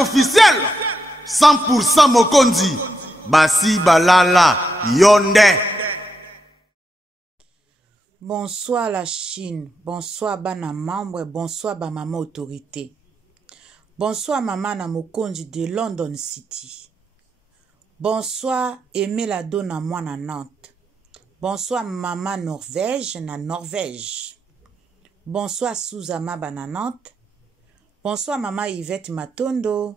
officiel 100% Mokonzi Basi Balala Yonde. Bonsoir la Chine, bonsoir bana membre, bonsoir ba maman autorité. Bonsoir maman na Mokonzi de London City. Bonsoir Aimé la donna moi na Nantes. Bonsoir maman Norvège na Norvège. Bonsoir Souzama na Nantes. Bonsoir maman Yvette Matondo.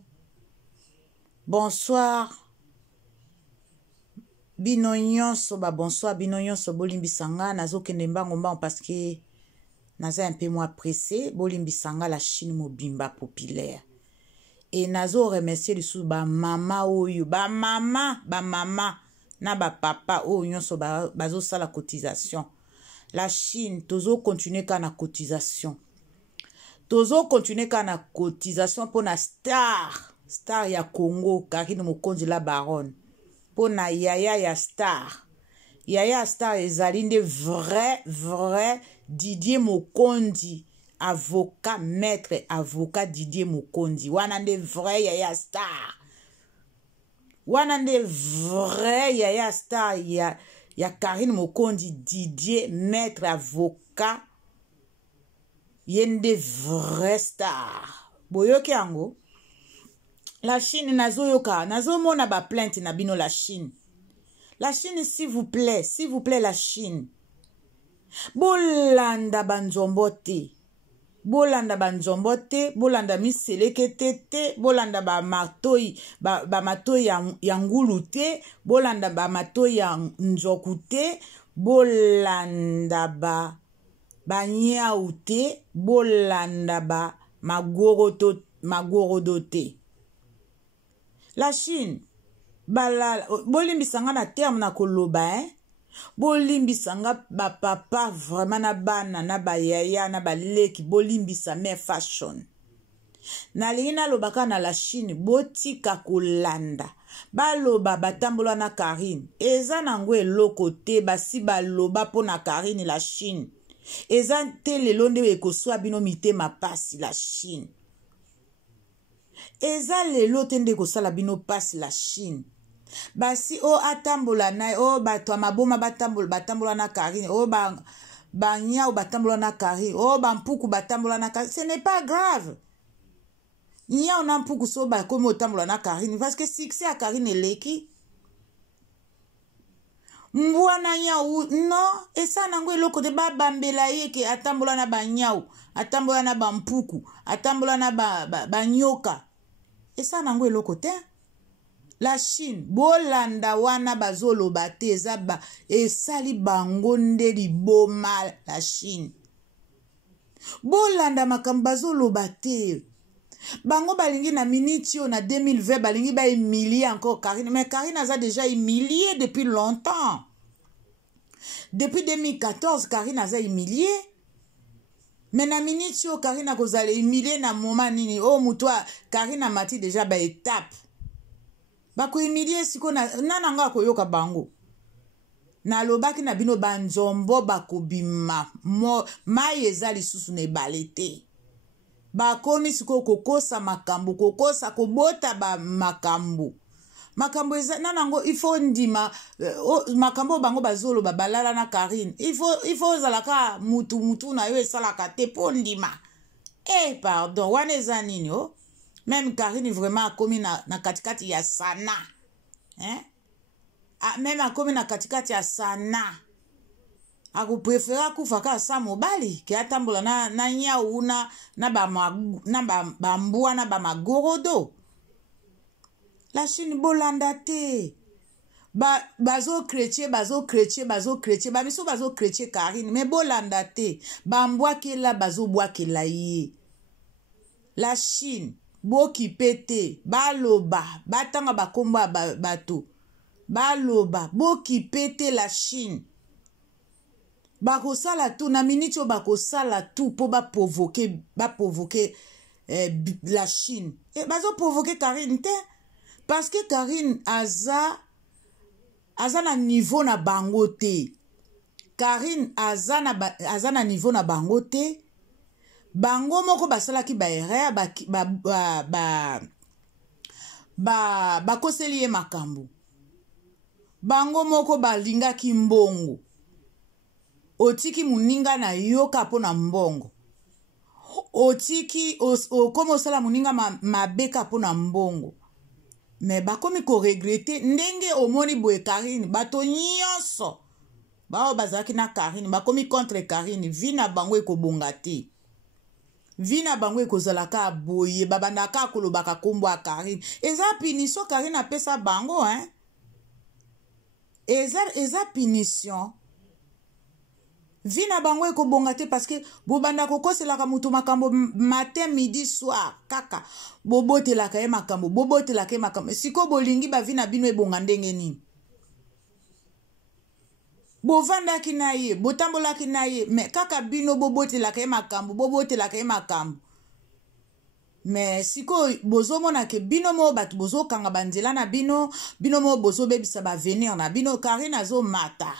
Bonsoir Binoyon soba bonsoir Binoyon so bolimbisanga nazo kende mbango mbango parce que naza un peu moins pressé bolimbisanga la Chine mobimba populaire et nazo remercier sous ba mama oyo ba mama na ba papa oyo so bazo sala cotisation la Chine tozo continuer kana cotisation pour na star ya Congo Karine Mokonzi la baronne pour na Yaya Star ezali nde vrai Didier Mokonzi avocat maître avocat Didier Mokonzi wana nde vrai Yaya Star ya Karine Mokonzi Didier maître avocat yende vrai star boyoki yango. La Chine nazo mona ba plainte na bino la Chine. La Chine s'il vous plaît la Chine. Bolanda banzombote. Bolanda miselekete, bolanda ba matoi ya ngulute, bolanda ba matoi ya nzokute, bolanda ba nyaute, bolanda ba magorodote. La Chine, bolimbisanga na terme na koloba, bolimbisanga ba papa vraiment na bana na ba yaya na ba leki bolimbisa me fashion. Na lina lobaka na la Chine botika kolanda. Baloba batambola na Karine. Eza nango eloko te basi baloba po na Karine la Chine. Eza te lelonde ekoswa bino mitema pasi la Chine. Eza lelo tende kosala bino pasi la Chine. Basi atambola na bato maboma batambola na Karine banya batambola na Karine bampuku batambola na Karine. Ce n'est pas grave. Nya on ampuku so ba komi otambola na Karine parce que succès à Karine eleki. Mbwana nyau no esa nango eloko de bambela yeke atambola na banyau atambola na bampuku atambola na banyoka. Esa nango eloko te. La Chine bolanda wana bazolo bate ezaba esali bango nde liboma la Chine. Bolanda makambo bazolo bate. Bango balingi na minute na 2020 balingi ba humilier encore Karine, mais Karine a déjà humilié depuis longtemps. Depuis 2014 Karine a humilié. Mais na minute Karine a kozale humilier na moment nini mutwa Karine a mati déjà ba étape. Bako humilier siko nananga koyoka bango. Na lobaki na bino banzombo bako bima mai ezali susu ne balete. Bakomi siko kokosa makambo kokosa kobota ba makambo. Makambo eza nanango ifo ndima makambo bango bazolo balala na Karine. Ifo zalaka mutu na yo esalaka te po ndima. Pardon, wana eza nini Même Karine vraiment akomi na katikati ya sana. Même akomi na katikati ya sana. Ako prefera kufaka sa mobali ki atambola na nyau na bambua na magorodo. La Chine bolanda te. Bazo chrétien. Babiso bazo chrétien Karine. Mais bolanda te. Bambua ke la bazo boa ke la ye. La Chine. Boki pete. Baloba. Batanga bakomba bato. Baloba. Boki pete la Chine. Bako sala tout. Na minute yo bako sala tout. Po provoquer la Chine. Bazo provoquer Karine te. Parce que Karine aza na niveau na bango te. Karine aza na niveau na bango te. Bango moko basala ki ba erreur bakoseli ye makambo bango moko balingaki mbongo otiki moninga na yoka mpo na mbongo otiki okomi osala moninga mabeka mpo na mbongo me bakomi koregrete ndenge omoni boye Karine bato nyonso bao bazalaki na Karine bakomi contre Karine vi na bango ekobonga te vi na bango ekozalaka boye babandaka kolobaka kombo ya Karine eza punition Karine apesa bango hein eza punition vi na bango ekobonga te parce que bobanda kokoselaka mutu makambo matin midi soir kaka bobotelaka ye makambo siko bolingi bavi na bino ebonga ndenge nini bovandaki na ye botambolaki na ye me kaka bino bobotelaka ye makambo me siko bozomona ke bino mo bato bozokanga banzela na bino mo bozobebisa bavenir na bino Karine azomata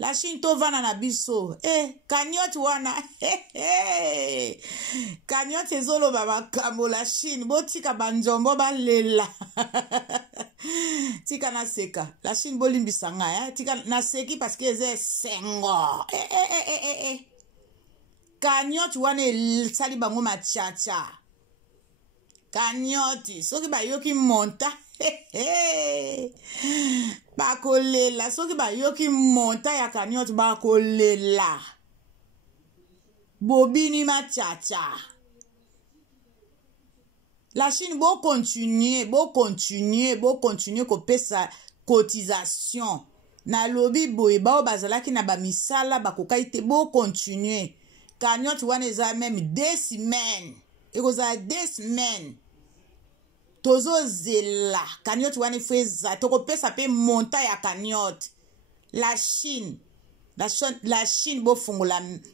la Chine tovana na biso kanyote wana kanyote ezoloba makambo la Chine botika banzombo balela tika naseka la Chine bolimbisa ngai tika naseki parce que eze sengo kanyote wana esali bango machacha kanyote soki bayoki monta bakolela soki bayoki monta ya kanyote bakolela bobini machacha la Chine bo continuer kopesa cotisation na lobi boye bao bazalaki na bamisala bakokai te bo continuer kanyote wana eza même 2 semaines ekozala 2 semaines tozozela kanyote wana ifo eza tokopesa pe monta ya kanyote la Chine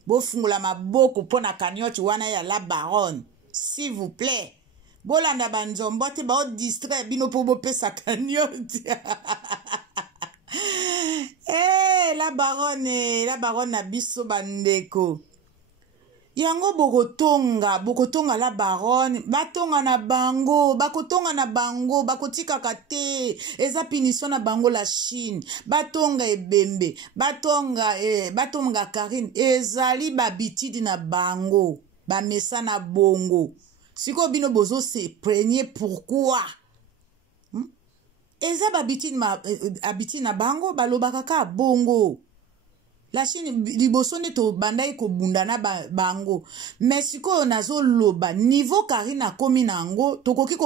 bofungula maboko mpona kanyote wana ya la baronne s'il vous plaît bolanda banzombo te baodistraire bino mpo bopesa kanyote la baronne na biso bandeko yango bokotonga la baronne batonga na bango bakotikaka te eza punition na bango la Chine batonga ebembe batonga Karine ezali babitidi na bango bamesa na bongo siko bino bozo se premier pourquoi eza babitidi na bango balobaka ka bongo la Chine liboso nde tobandaki kobunda na bango mais sikoyo nazoloba niveau Karine akomi na yango tokoki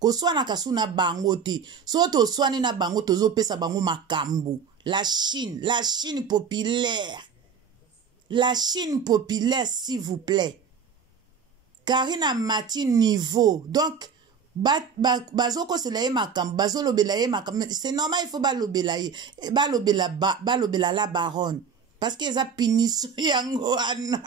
koswana kasu na bango te so toswani na bango tozopesa bango makambo la Chine populaire s'il vous plaît Karine amati niveau donc bazokosela ye makambo bazolobela ye makambo c'est normal il faut balobela la baronne parce que eza punition yango wana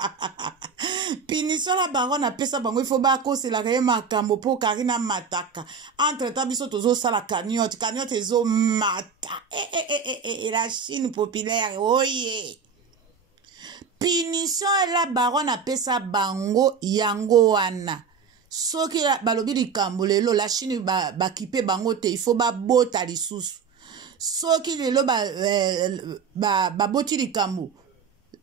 punition la baronne apesa bango il faut bakoselaka ye makambo mpo Karine amataka entre temps biso tozosala kanyote ezomata la Chine populaire oye punition la baronne apesa bango yango wana soki balobi likambo lelo la Chine bakipe bango te il faut babota lisusu soki lelo baboti likambo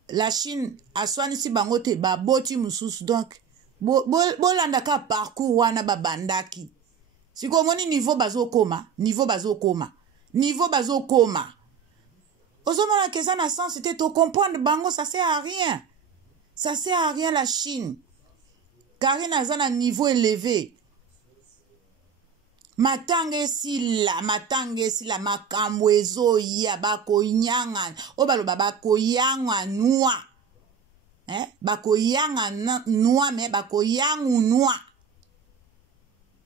la Chine aswanisi bango te baboti mususu donc bolandaka parcours wana babandaki sikomoni niveau bazokoma ozomona keza na sens c'était to comprendre bango ça sert à rien la Chine Karine aza na niveau élevé matanga esila makambo ezoya bakoyanga o baloba bakoyanga noa bakoyanga noa mais bakoyangu noa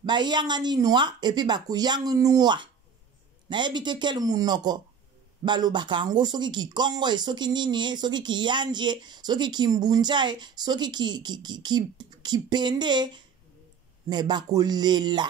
bayanga ni noa et puis bakoyangu noa nayebi te quel munoko balobaka yango soki kikongo e soki nini e soki kiyanje soki kimbunja e soki kipende me bakolela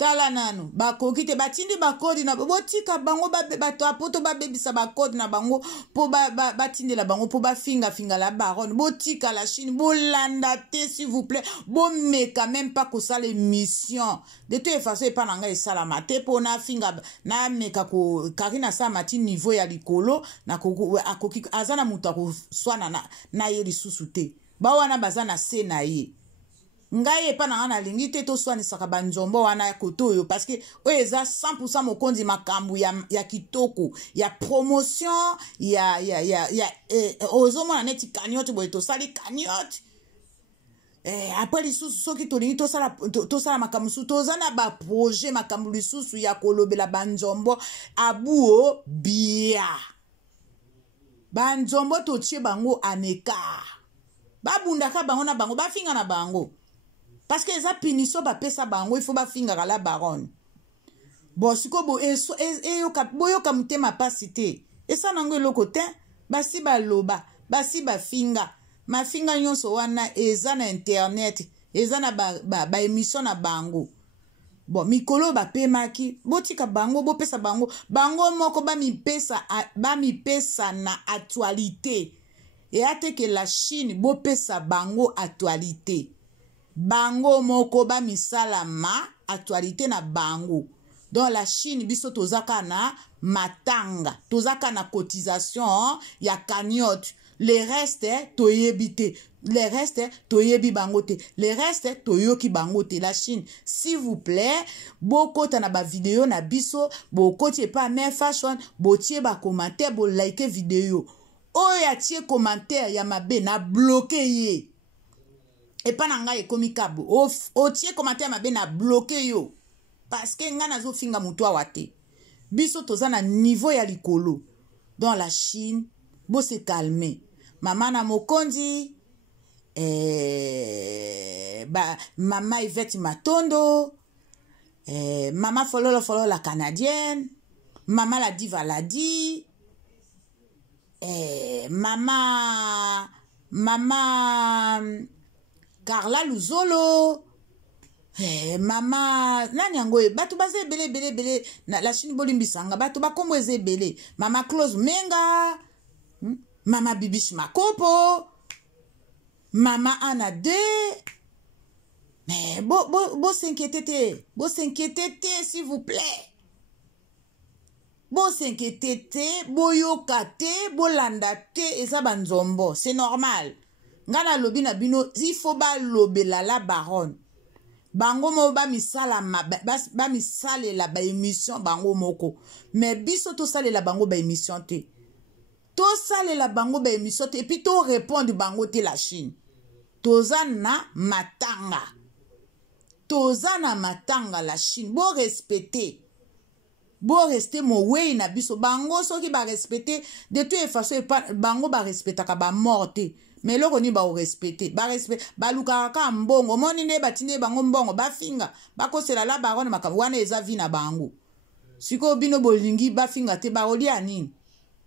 tala nanu bakoki te batindi bakodi na botika bango bato apoto babebisa bakodi na bango po batindela bango po bafinga la baronne botika la Chine bolanda te s'il vous plaît bomeka même pas kosala émission de toute façon epa na ngai esalama te po na finga na meka ko Karina sa mati niveau ya likolo na akoki azana mutu akoswana na ye lisusu te bawana bazana se na ye ngai epa na ngana lingi te to swanisaka banzombo wana koto oyo parce que oyo eza 100% mokonzi makambu ya kitoko ya promotion ya ozomona neti cagnotte boye tosali cagnotte après lisusu soki tolingi tosala makambu lisusu toza na baprojet makambu lisusu ya kolobela banzombo abuo bia banzombo totie bango aneka babundaka bango na bango bafinga na bango parce que eza punition bapesa bango il faut bafingaka la baronne bon siko boyoka motema pasi te esa nango eloko te basi baloba basi bafinga mafinga nyonso wana eza na internet eza na baémission na bango bon mikolo bapemaki botika bango bopesa bango moko bamipesa na actualité et ate que la Chine bopesa bango actualité bango moko ba misalama actualité na bango dans la Chine biso tozaka na matanga tozaka na cotisation ya cagnotte le reste toyebi te le reste toyebi bango te le reste toyoki bango te la Chine s'il vous plaît bokota na ba vidéo na biso bokoti pa même fashion botie ba commentaire bo like vidéo oya tie commentaire ya mabe na bloquer ye et pas nanga ekomi kabo o tie commentaire mabe na bloquer yo parce que nga nazo finga mutu awate biso toza na niveau ya likolo dans la Chine bo se calmer mama na mokonzi mama Yvette Matondo mama fololo la canadienne mama la diva la di mama Carla Luzolo mama nani yango bato baze bele na la Chine bolimbisanga bato bakombo ezebele mama Close Menga mama Bibish Makopo mama Anna de mais bo s'inquiéter te s'il vous plaît bo s'inquiéter te boyoka te bolanda te eza banzombo c'est normal ngana lobi na bino il faut ba lobela la baronne bango mo ba misala ba misale la ba émission bango moko mais biso to sale la bango ba émission te to sale la bango ba émission te et puis to répondre bango te la Chine toza na matanga la Chine bo respecter bo rester mo wey na biso bango soki ba respecter de toute façon bango ba respectaka ba morte mais loko ni ba respecter ba respect ba lukaka mbongo moni ne batine bango mbongo ba finga ba kosela la baronne makambo wana eza vi na bango siko bino bolingi ba finga te ba olia nini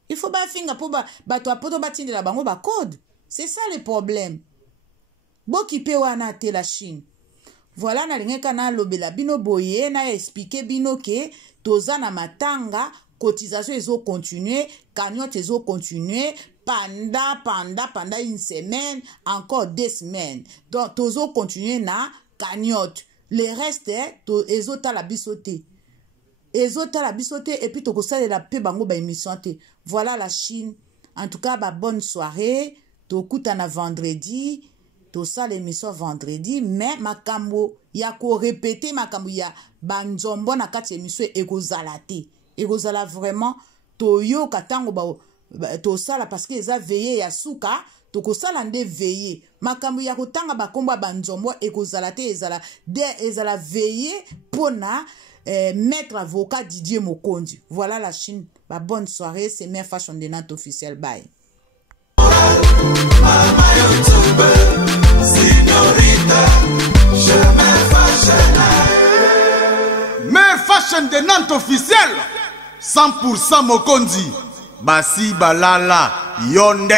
il faut ba finga po bato apoto batindela bango ba code c'est ça le problème bo kipe wana te la Chine voilà na lingeka na lobela bino boye na expliquer bino ke toza na matanga cotisation ezo continuer cagnotte ezo continuer pendant une semaine encore 2 semaines donc tozo continuer na cagnotte le reste ezo tala biso te et puis tokosalela pe bango ba émission te voilà la Chine en tout cas ba bonne soirée tokutana vendredi to ça l'émission vendredi mais makambo ya ko répéter makambo ya banzombo na kati émission ekozala te ekozala vraiment toyo katango to sala parce que eza veillé ya suka tokosala nde veillé makambo ya kotanga bakombo banzombo ekozala te ezala veillé pona maître avocat Didier Mokondi. Voilà la Chine. Bah, bonne soirée, c'est Mère Fashion de Nantes officiel. Bye. Mère Fashion de Nantes officiel 100% Mokondi. Basi balala yonde.